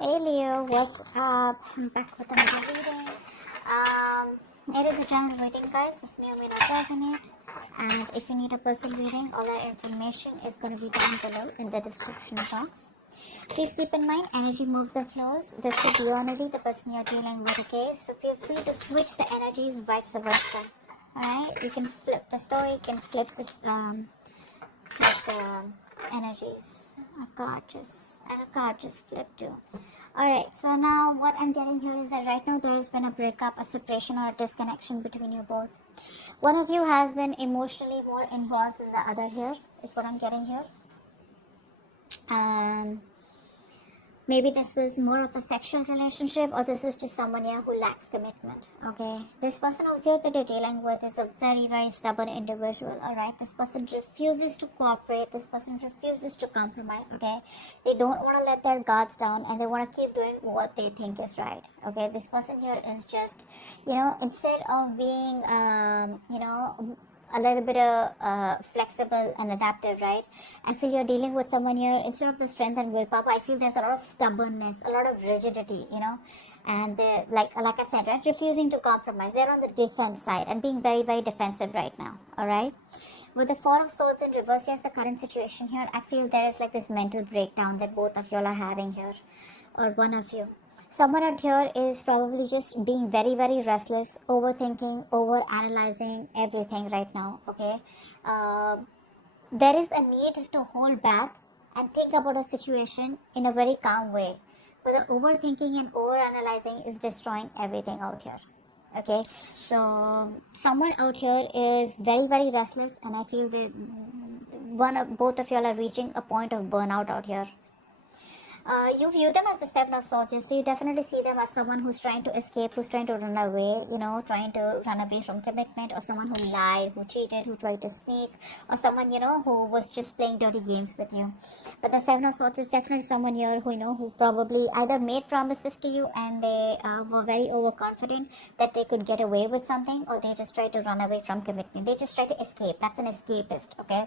Hey Leo, what's up? I'm back with another reading. It is a general reading, guys. This may or may not resonate. And if you need a personal reading, all that information is going to be down below in the description box. Please keep in mind, energy moves and flows. This could be your energy, the person you're dealing with, okay? So feel free to switch the energies, vice versa. Alright? You can flip the story, you can flip this, flip the energies. A card just flipped too. Alright, so now what I'm getting here is that right now there has been a breakup, a separation, or a disconnection between you both. One of you has been emotionally more involved than the other here, is what I'm getting here. Maybe this was more of a sexual relationship, or this was just someone here who lacks commitment, okay? This person who's here that you're dealing with is a very, very stubborn individual, alright? This person refuses to cooperate. This person refuses to compromise, okay? They don't want to let their guards down, and they want to keep doing what they think is right, okay? This person here is just, instead of being, a little bit flexible and adaptive, right? I feel you're dealing with someone here, instead of the strength and willpower, I feel there's a lot of stubbornness, a lot of rigidity, and they, like I said, right, refusing to compromise. They're on the defense side and being very, very defensive right now, all right? With the Four of Swords in reverse, yes, the current situation here, I feel there is like this mental breakdown that both of you all are having here, or one of you. Someone out here is probably just being very, very restless, overthinking, over analyzing everything right now, okay? There is a need to hold back and think about a situation in a very calm way. But the overthinking and over analyzing is destroying everything out here, okay? So someone out here is very, very restless, and I feel that both of you all are reaching a point of burnout out here. You view them as the Seven of Swords, so you definitely see them as someone who's trying to escape, who's trying to run away, trying to run away from commitment, or someone who lied, who cheated, who tried to sneak, or someone, who was just playing dirty games with you. But the Seven of Swords is definitely someone here who, who probably either made promises to you and they were very overconfident that they could get away with something, or they just tried to run away from commitment. They just try to escape. That's an escapist, okay?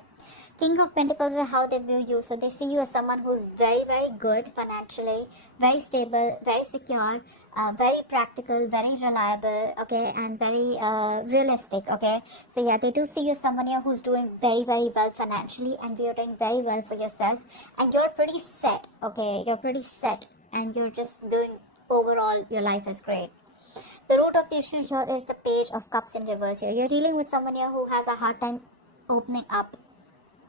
King of Pentacles is how they view you. So they see you as someone who's very, very good financially, very stable, very secure, very practical, very reliable, okay, and very realistic, okay. So yeah, they do see you as someone here who's doing very, very well financially, and you're doing very well for yourself, and you're pretty set, okay. You're pretty set, and you're just doing overall, your life is great. The root of the issue here is the Page of Cups in reverse here. You're dealing with someone here who has a hard time opening up,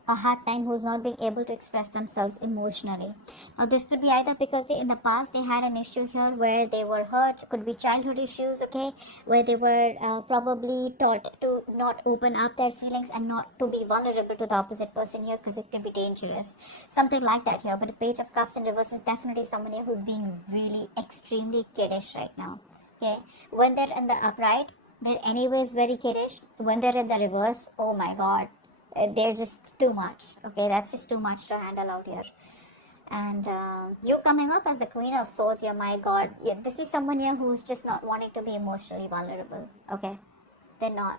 a hard time, who's not being able to express themselves emotionally. Now this could be either because in the past they had an issue here where they were hurt, could be childhood issues, okay, where they were probably taught to not open up their feelings and not to be vulnerable to the opposite person here, because it can be dangerous, something like that here. But the Page of Cups in reverse is definitely someone here who's being really extremely kiddish right now, okay. When they're in the upright, they're anyways very kiddish. When they're in the reverse, oh my god, they're just too much, okay. That's just too much to handle out here. And you coming up as the Queen of Swords here, my god, yeah, this is someone here who's just not wanting to be emotionally vulnerable, okay. They're not.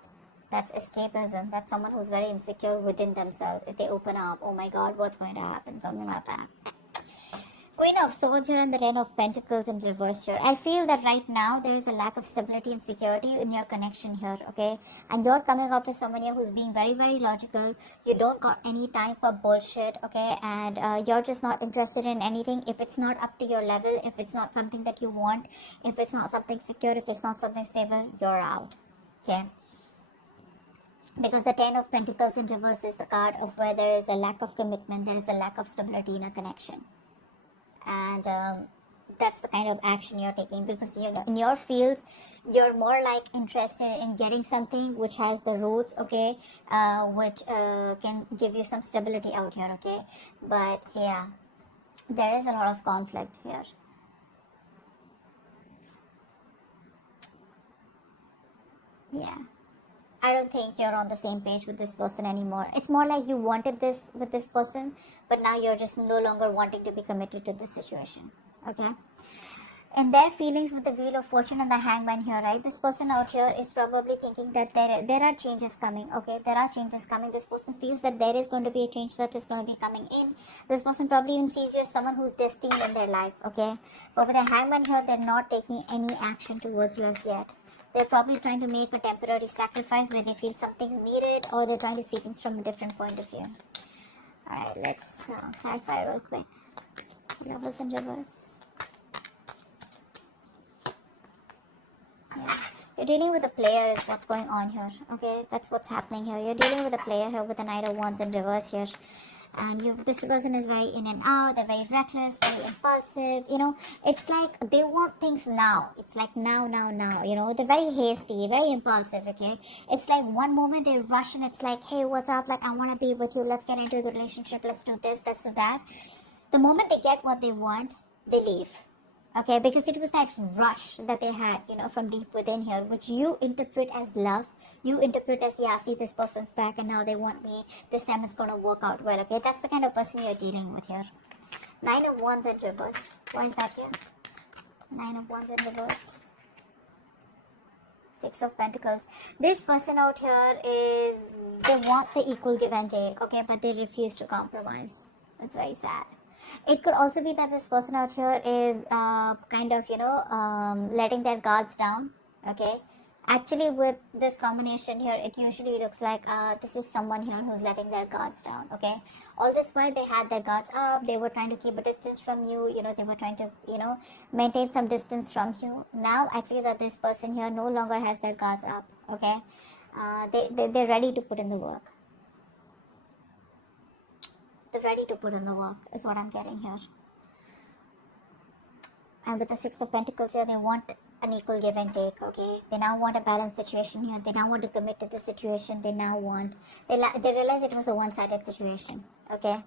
That's escapism. That's someone who's very insecure within themselves. If they open up, oh my god, what's going to happen, something like that. Queen of Swords here and the Ten of Pentacles in reverse here. I feel that right now there is a lack of stability and security in your connection here, okay? And you're coming up with someone here who's being very, very logical. You don't got any time for bullshit, okay? And you're just not interested in anything. If it's not up to your level, if it's not something that you want, if it's not something secure, if it's not something stable, you're out, okay? Because the Ten of Pentacles in reverse is the card of where there is a lack of commitment, there is a lack of stability in a connection. And that's the kind of action you're taking, because in your fields you're more like interested in getting something which has the roots, okay, which can give you some stability out here, okay. But yeah, there is a lot of conflict here. Yeah, I don't think you're on the same page with this person anymore. It's more like you wanted this with this person, but now you're just no longer wanting to be committed to this situation, okay. in their feelings with the Wheel of Fortune and the Hangman here, right? This person out here is probably thinking that there are changes coming, okay? There are changes coming. This person feels that there is going to be a change that is going to be coming in. This person probably even sees you as someone who's destined in their life, okay? But with the Hangman here, they're not taking any action towards you as yet. They're probably trying to make a temporary sacrifice where they feel something's needed, or they're trying to see things from a different point of view. Alright, let's clarify real quick. Lovers in reverse. Yeah. You're dealing with a player is what's going on here. Okay, that's what's happening here. You're dealing with a player here with the Knight of Wands in reverse here. And this person is very in and out. They're very reckless, very impulsive. You know, it's like they want things now. It's like now. You know, they're very hasty, very impulsive, okay? It's like one moment they rush and it's like, hey, what's up? Like, I want to be with you. Let's get into the relationship. Let's do this, let's do that. The moment they get what they want, they leave. Okay, because it was that rush that they had, you know, from deep within here, which you interpret as love. You interpret as, yeah, see, this person's back and now they want me. This time it's going to work out well, okay? That's the kind of person you're dealing with here. Nine of Wands in reverse. Why is that here? Nine of Wands in reverse. Six of Pentacles. This person out here is, they want the equal give and take, okay? But they refuse to compromise. That's very sad. It could also be that this person out here is kind of, you know, letting their guards down, okay? Actually, with this combination here, it usually looks like this is someone here who's letting their guards down, okay? All this while they had their guards up, they were trying to keep a distance from you, you know, they were trying to, you know, maintain some distance from you. Now, I feel that this person here no longer has their guards up, okay? They're ready to put in the work. They're ready to put in the work, is what I'm getting here. And with the Six of Pentacles here, they want an equal give and take, okay? They now want a balanced situation here. They now want to commit to the situation. They now want, they realize it was a one-sided situation, okay?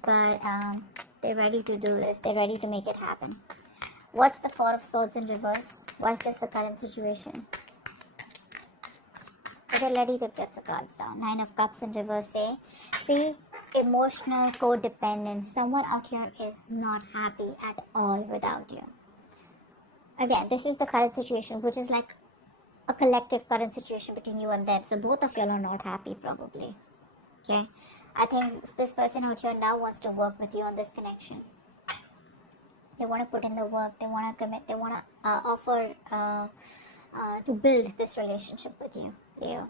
But they're ready to do this. They're ready to make it happen. What's the Four of Swords in reverse? Why is this the current situation? They're ready to get the cards down. Nine of Cups in reverse, eh? See? Emotional codependence. Someone out here is not happy at all without you. Again, this is the current situation, which is like a collective current situation between you and them. So both of you are not happy probably. Okay? I think this person out here now wants to work with you on this connection. They want to put in the work. They want to commit. They want to offer to build this relationship with you.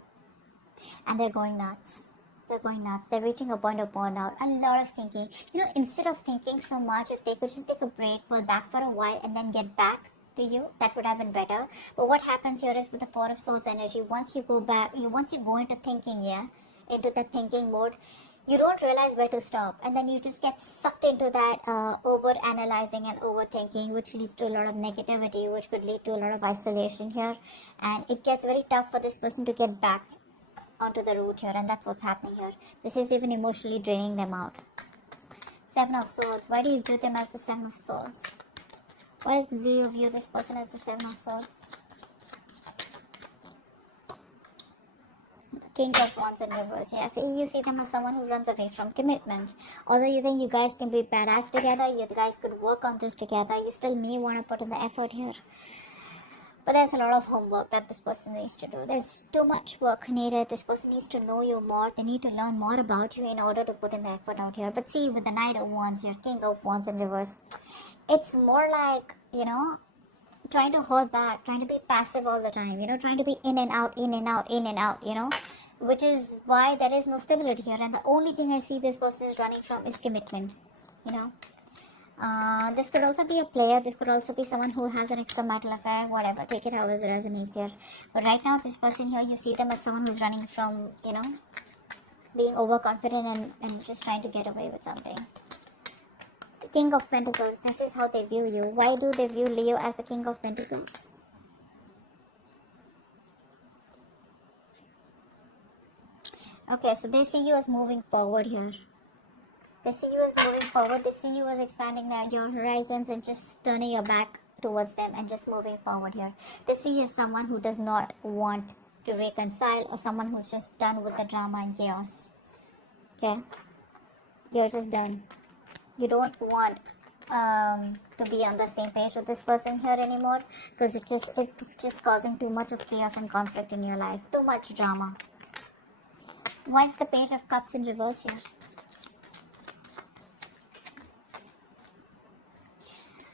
And they're going nuts. They're going nuts. They're reaching a point of burnout. A lot of thinking. You know, instead of thinking so much, if they could just take a break, pull back for a while, and then get back to you, that would have been better. But what happens here is with the Four of Swords energy, once you go back, once you go into thinking, into that thinking mode, you don't realize where to stop. And then you just get sucked into that over-analyzing and overthinking, which leads to a lot of negativity, which could lead to a lot of isolation here. And it gets very tough for this person to get back onto the route here, and that's what's happening here. This is even emotionally draining them out. Seven of Swords. Why do you view them as the Seven of Swords? Why do you view this person as the Seven of Swords? The King of Wands in reverse. Yeah, see, you see them as someone who runs away from commitment. Although you think you guys can be badass together, you guys could work on this together, you still may want to put in the effort here. But there's a lot of homework that this person needs to do. There's too much work needed. This person needs to know you more. They need to learn more about you in order to put in the effort out here. But see, with the Knight of Wands here, King of Wands in reverse, it's more like, you know, trying to hold back, trying to be passive all the time, you know, trying to be in and out, in and out, in and out, you know, which is why there is no stability here. And the only thing I see this person is running from is commitment, you know. This could also be a player. This could also be someone who has an extramarital affair, whatever. Take it however it resonates here. But right now, this person here, you see them as someone who's running from, you know, being overconfident and just trying to get away with something. The King of Pentacles. This is how they view you. Why do they view Leo as the King of Pentacles? Okay, so they see you as moving forward here. They see you as moving forward. They see you as expanding your horizons and just turning your back towards them and just moving forward here. They see you as someone who does not want to reconcile, or someone who's just done with the drama and chaos. Okay? You're just done. You don't want to be on the same page with this person here anymore, because it's just causing too much of chaos and conflict in your life, too much drama. Why is the Page of Cups in reverse here?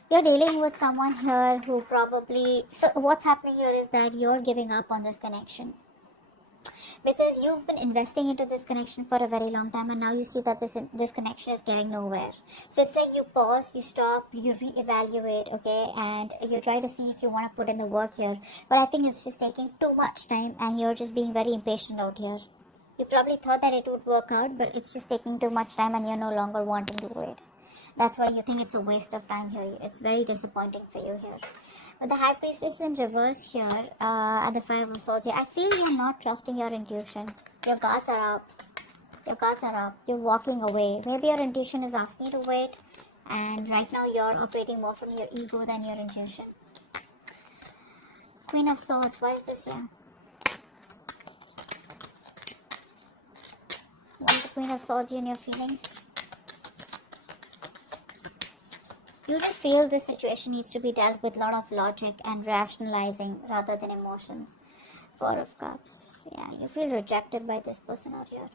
You're dealing with someone here who probably, so what's happening here is that you're giving up on this connection, because you've been investing into this connection for a very long time, and now you see that this connection is getting nowhere. So it's like you pause, you stop, you reevaluate, okay, and you try to see if you want to put in the work here, but I think it's just taking too much time, and you're just being very impatient out here. You probably thought that it would work out, but it's just taking too much time, and you're no longer wanting to do it. That's why you think it's a waste of time here. It's very disappointing for you here. But the High Priestess in reverse here, and the Five of Swords here, I feel you're not trusting your intuition. Your guards are up. Your guards are up. You're walking away. Maybe your intuition is asking you to wait, and right now you're operating more from your ego than your intuition. Queen of Swords, why is this here? Why is the Queen of Swords here in your feelings? You just feel this situation needs to be dealt with a lot of logic and rationalizing rather than emotions. Four of Cups. Yeah, you feel rejected by this person out here.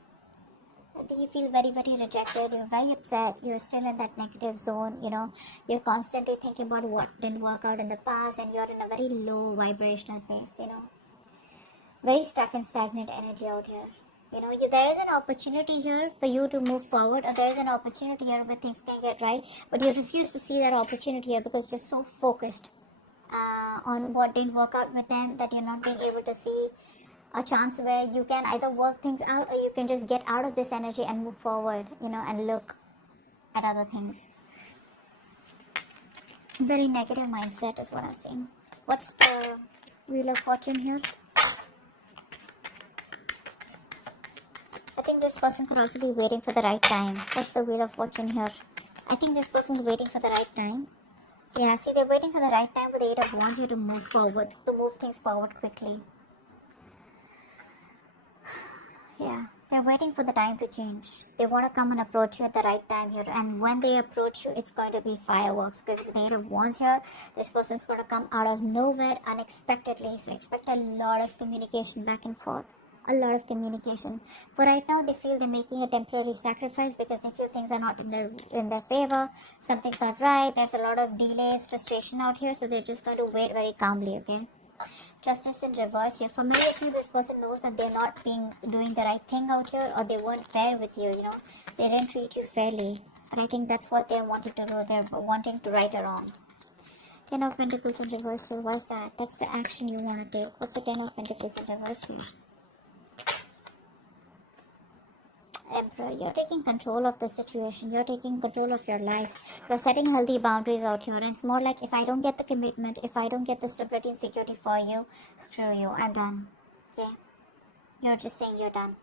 I think you feel very, very rejected. You're very upset. You're still in that negative zone, you know. You're constantly thinking about what didn't work out in the past, and you're in a very low vibrational pace, you know. Very stuck and stagnant energy out here. You know, there is an opportunity here for you to move forward, or there is an opportunity here where things can get right, but you refuse to see that opportunity here because you're so focused on what didn't work out with them that you're not being able to see a chance where you can either work things out, or you can just get out of this energy and move forward, you know, and look at other things. Very negative mindset is what I'm seeing. What's the Wheel of Fortune here? I think this person could also be waiting for the right time. What's the Wheel of Fortune here? I think this person's waiting for the right time. Yeah, see, they're waiting for the right time, but the Eight of Wands here to move forward, to move things forward quickly. Yeah, they're waiting for the time to change. They want to come and approach you at the right time here. And when they approach you, it's going to be fireworks. Because with the Eight of Wands here, this person's going to come out of nowhere unexpectedly. So expect a lot of communication back and forth. A lot of communication. For right now, they feel they're making a temporary sacrifice because they feel things are not in their favor. Something's not right. There's a lot of delays, frustration out here. So they're just going to wait very calmly, okay? Justice in reverse here. For many of you, this person knows that they're not doing the right thing out here, or they weren't fair with you, you know. They didn't treat you fairly. But I think that's what they wanted to do. They're wanting to right a wrong. Ten of Pentacles in reverse here. What's that? That's the action you want to take. What's the Ten of Pentacles in reverse here? Emperor, you're taking control of the situation. You're taking control of your life. You're setting healthy boundaries out here. And it's more like, if I don't get the commitment, if I don't get the stability and security for you, screw you. I'm done. Okay? You're just saying you're done.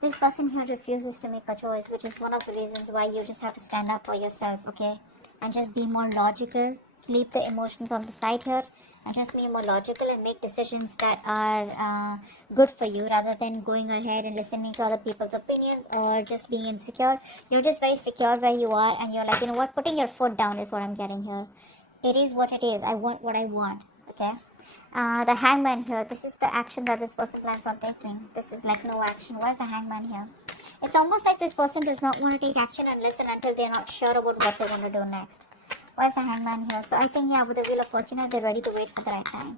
This person here refuses to make a choice, which is one of the reasons why you just have to stand up for yourself, okay? And just be more logical. Leave the emotions on the side here. And just be more logical and make decisions that are good for you, rather than going ahead and listening to other people's opinions or just being insecure. You're just very secure where you are, and you're like, you know what, putting your foot down is what I'm getting here. It is what it is. I want what I want, okay? The Hangman here, this is the action that this person plans on taking. This is like no action. Why is the Hangman here? It's almost like this person does not want to take action and listen until they're not sure about what they want to do next. Why is the Hangman here? So I think, yeah, with the Wheel of Fortune, they're ready to wait for the right time.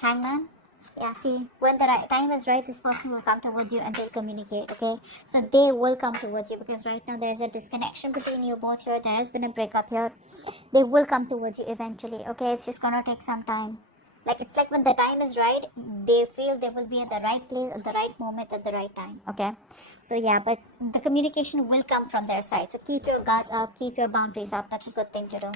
Hangman, yeah, see, when the right time is right, this person will come towards you and they'll communicate, okay? So they will come towards you, because right now there's a disconnection between you both here. There has been a breakup here. They will come towards you eventually, okay? It's just gonna take some time. Like, it's like when the time is right, they feel they will be at the right place at the right moment at the right time, okay? So yeah, but the communication will come from their side. So keep your guards up, keep your boundaries up. That's a good thing to do.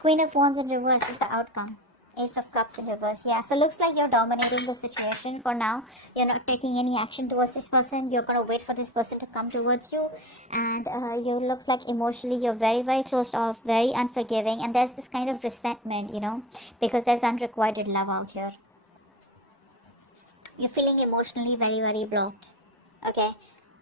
Queen of Wands in reverse is the outcome. Ace of Cups in reverse. Yeah, so looks like you're dominating the situation for now. You're not taking any action towards this person. You're going to wait for this person to come towards you. And you looks like emotionally you're very, very closed off, very unforgiving. And there's this kind of resentment, you know, because there's unrequited love out here. You're feeling emotionally very, very blocked. Okay?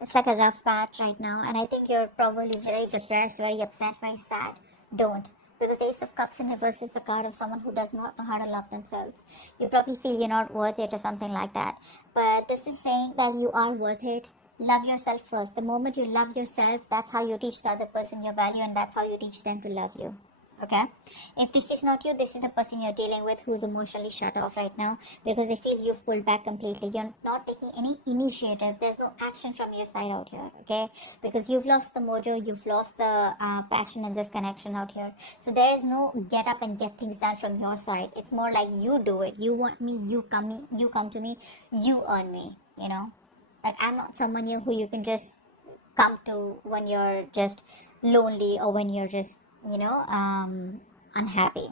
It's like a rough patch right now, and I think you're probably very depressed, very upset, very sad. Don't. Because the Ace of Cups in reverse is a card of someone who does not know how to love themselves. You probably feel you're not worth it or something like that. But this is saying that you are worth it. Love yourself first. The moment you love yourself, that's how you teach the other person your value, and that's how you teach them to love you. Okay, if this is not you, this is the person you're dealing with who's emotionally shut off right now because they feel you've pulled back completely. You're not taking any initiative. There's no action from your side out here. Okay, because you've lost the mojo, you've lost the passion in this connection out here. So there is no get up and get things done from your side. It's more like you do it. You want me, you come to me, you earn me. You know, like I'm not someone who you can just come to when you're just lonely or when you're just unhappy.